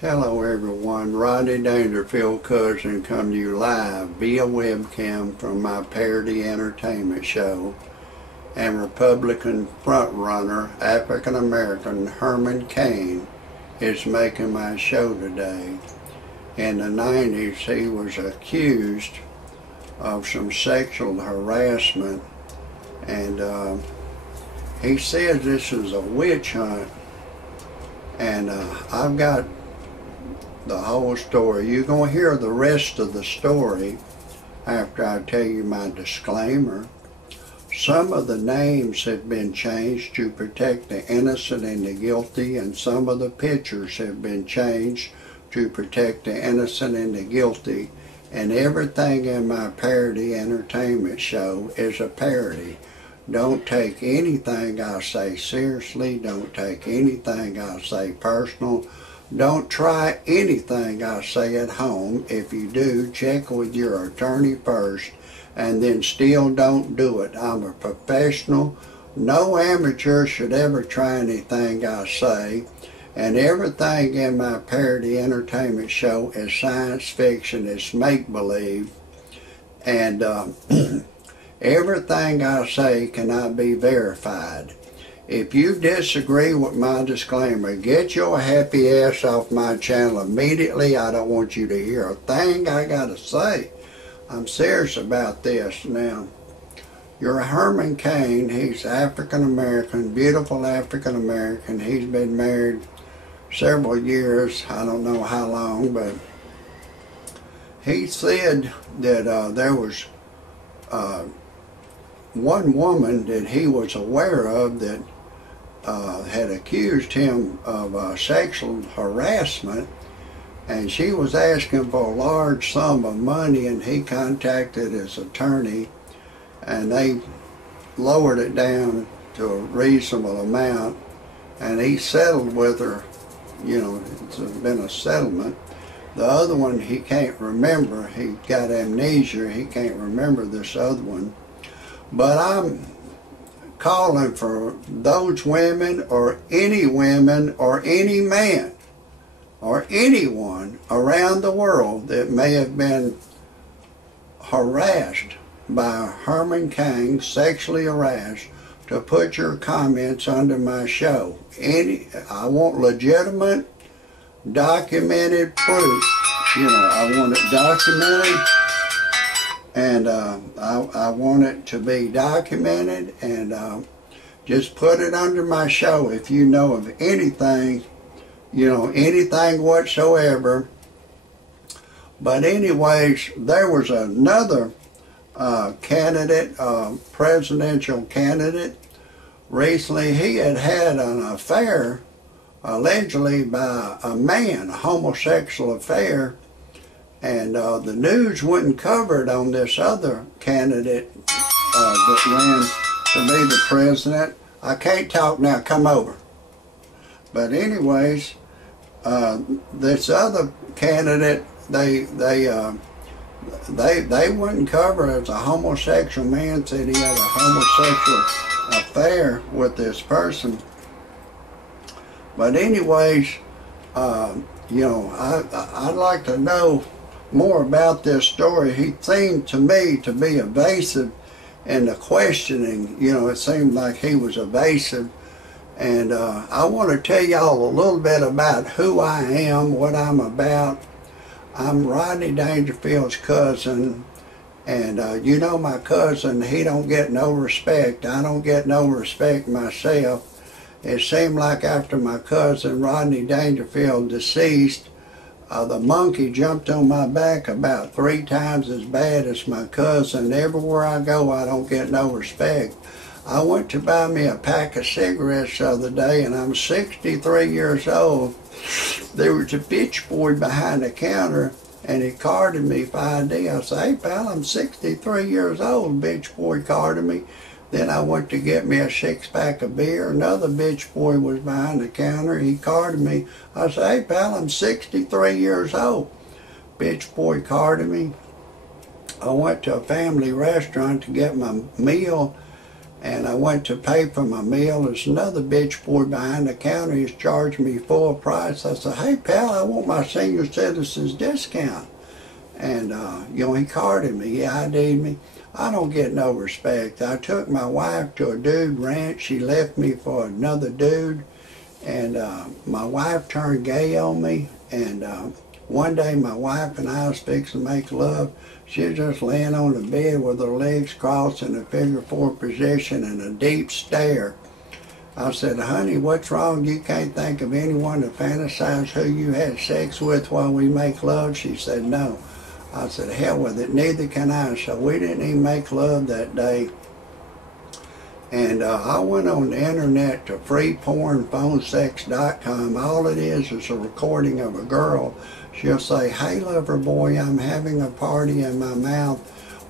Hello everyone, Rodney Dangerfield cousin come to you live via webcam from my parody entertainment show, and Republican frontrunner African American Herman Cain is making my show today. In the 90s he was accused of some sexual harassment, and he says this is a witch hunt, and I've got the whole story. You're going to hear the rest of the story after I tell you my disclaimer. Some of the names have been changed to protect the innocent and the guilty, and some of the pictures have been changed to protect the innocent and the guilty, and everything in my parody entertainment show is a parody. Don't take anything I say seriously. Don't take anything I say personal. Don't try anything I say at home. If you do, check with your attorney first, and then still don't do it. I'm a professional. No amateur should ever try anything I say, and everything in my parody entertainment show is science fiction. It's make-believe, and everything I say cannot be verified. If you disagree with my disclaimer, get your happy ass off my channel immediately. I don't want you to hear a thing I gotta say. I'm serious about this. Now, you're Herman Cain. He's African American, beautiful African American. He's been married several years. I don't know how long, but he said that there was one woman that he was aware of that had accused him of sexual harassment, and she was asking for a large sum of money, and he contacted his attorney and they lowered it down to a reasonable amount, and he settled with her. You know, it's been a settlement. The other one he can't remember. He got amnesia. He can't remember this other one. But I'm calling for those women or any man or anyone around the world that may have been harassed by Herman Cain, sexually harassed, to put your comments under my show. I want legitimate, documented proof. You know, I want it documented. And I want it to be documented, and just put it under my show if you know of anything, you know, anything whatsoever. But anyways, there was another candidate, presidential candidate, recently. He had had an affair, allegedly by a man, a homosexual affair. And the news wouldn't cover it on this other candidate that ran to be the president. I can't talk now, come over. But anyways, this other candidate, they wouldn't cover it as a homosexual man. Said he had a homosexual affair with this person. But anyways, you know, I'd like to know more about this story. He seemed to me to be evasive in the questioning. You know, it seemed like he was evasive, and I want to tell y'all a little bit about who I am, what I'm about. I'm Rodney Dangerfield's cousin, and you know, my cousin, he don't get no respect. I don't get no respect myself. It seemed like after my cousin Rodney Dangerfield deceased, the monkey jumped on my back about 3 times as bad as my cousin. Everywhere I go, I don't get no respect. I went to buy me a pack of cigarettes the other day, and I'm 63 years old. There was a bitch boy behind the counter, and he carded me for ID. I said, "Hey pal, I'm 63 years old." Bitch boy carded me. Then I went to get me a 6-pack of beer. Another bitch boy was behind the counter. He carded me. I said, "Hey pal, I'm 63 years old." Bitch boy carded me. I went to a family restaurant to get my meal, And I went to pay for my meal. There's another bitch boy behind the counter. He's charged me full price. I said, hey pal, I want my senior citizens discount. And he carded me, he ID'd me. I don't get no respect. I took my wife to a dude ranch. She left me for another dude. And my wife turned gay on me. And one day my wife and I was fixing to make love. She was just laying on the bed with her legs crossed in a figure 4 position and a deep stare. I said, honey, what's wrong? You can't think of anyone to fantasize who you had sex with while we make love? She said, no. I said, hell with it, neither can I. So we didn't even make love that day. And I went on the internet to freepornphonesex.com. All it is a recording of a girl. She'll say, hey lover boy, I'm having a party in my mouth.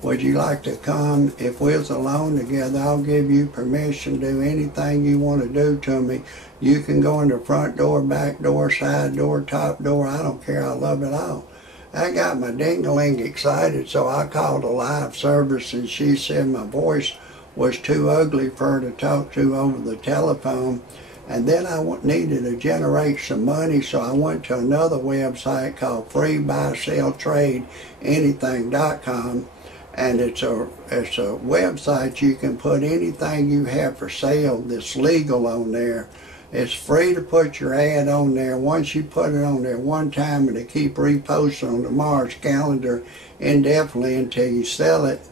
Would you like to come? If we was alone together, I'll give you permission to do anything you want to do to me. You can go in the front door, back door, side door, top door. I don't care. I love it all. I got my ding-a-ling excited, so I called a live service, and she said my voice was too ugly for her to talk to over the telephone. And then I needed to generate some money, so I went to another website called freebuyselltradeanything.com. And it's a website you can put anything you have for sale that's legal on there. It's free to put your ad on there. Once you put it on there one time, it'll keep reposting on tomorrow's calendar indefinitely until you sell it.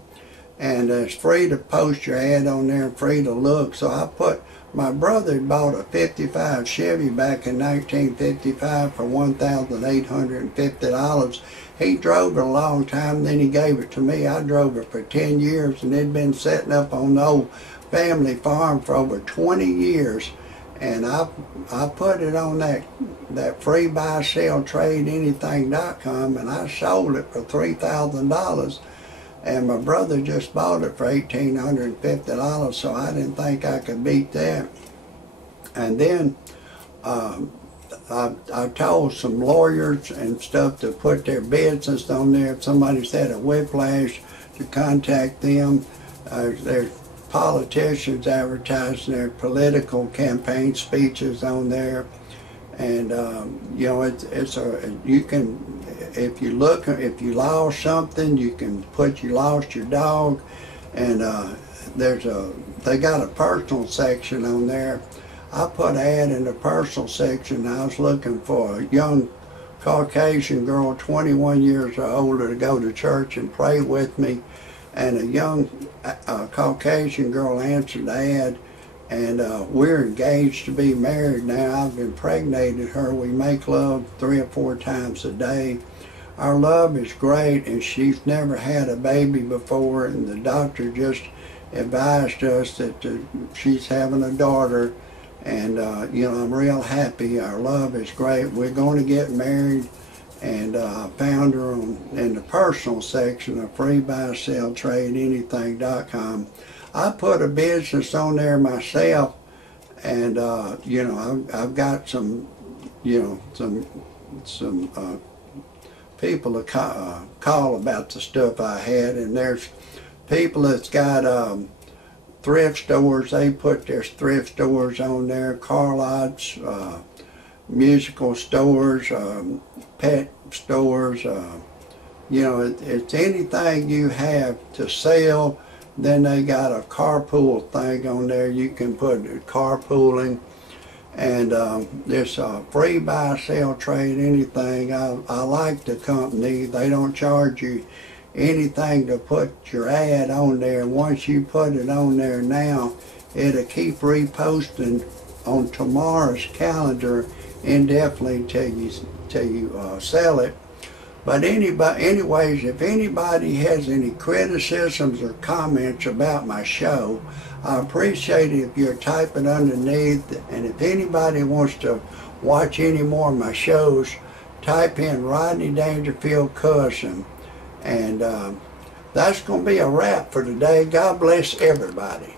And it's free to post your ad on there, free to look. So my brother bought a 55 Chevy back in 1955 for $1,850. He drove it a long time, then he gave it to me. I drove it for 10 years, and it'd been sitting up on the old family farm for over 20 years. And I put it on that freebuyselltradeanything.com, and I sold it for $3,000. And my brother just bought it for $1,850, so I didn't think I could beat that. And then I told some lawyers and stuff to put their business on there. If somebody's had a whiplash, to contact them. There's politicians advertising their political campaign speeches on there. And you can, if you lost something, you can put you lost your dog. And they got a personal section on there. I put an ad in the personal section. I was looking for a young Caucasian girl, 21 years or older, to go to church and pray with me. And a young Caucasian girl answered the ad, and we're engaged to be married now. I've impregnated her. We make love 3 or 4 times a day. Our love is great, and she's never had a baby before, and the doctor just advised us that she's having a daughter. And I'm real happy. Our love is great. We're going to get married. And I found her in the personal section of freebuyselltradeanything.com. I put a business on there myself, and I've got some people to call about the stuff I had, and there's people that's got thrift stores. They put their thrift stores on there, car lots, musical stores, pet stores, it's anything you have to sell. Then they got a carpool thing on there. You can put carpooling. And this free buy, sell, trade, anything. I like the company. They don't charge you anything to put your ad on there. Once you put it on there now, it'll keep reposting on tomorrow's calendar indefinitely till you sell it. But anyways, if anybody has any criticisms or comments about my show, I appreciate it if you're typing underneath. And if anybody wants to watch any more of my shows, type in Rodney Dangerfield Cousin. And that's going to be a wrap for today. God bless everybody.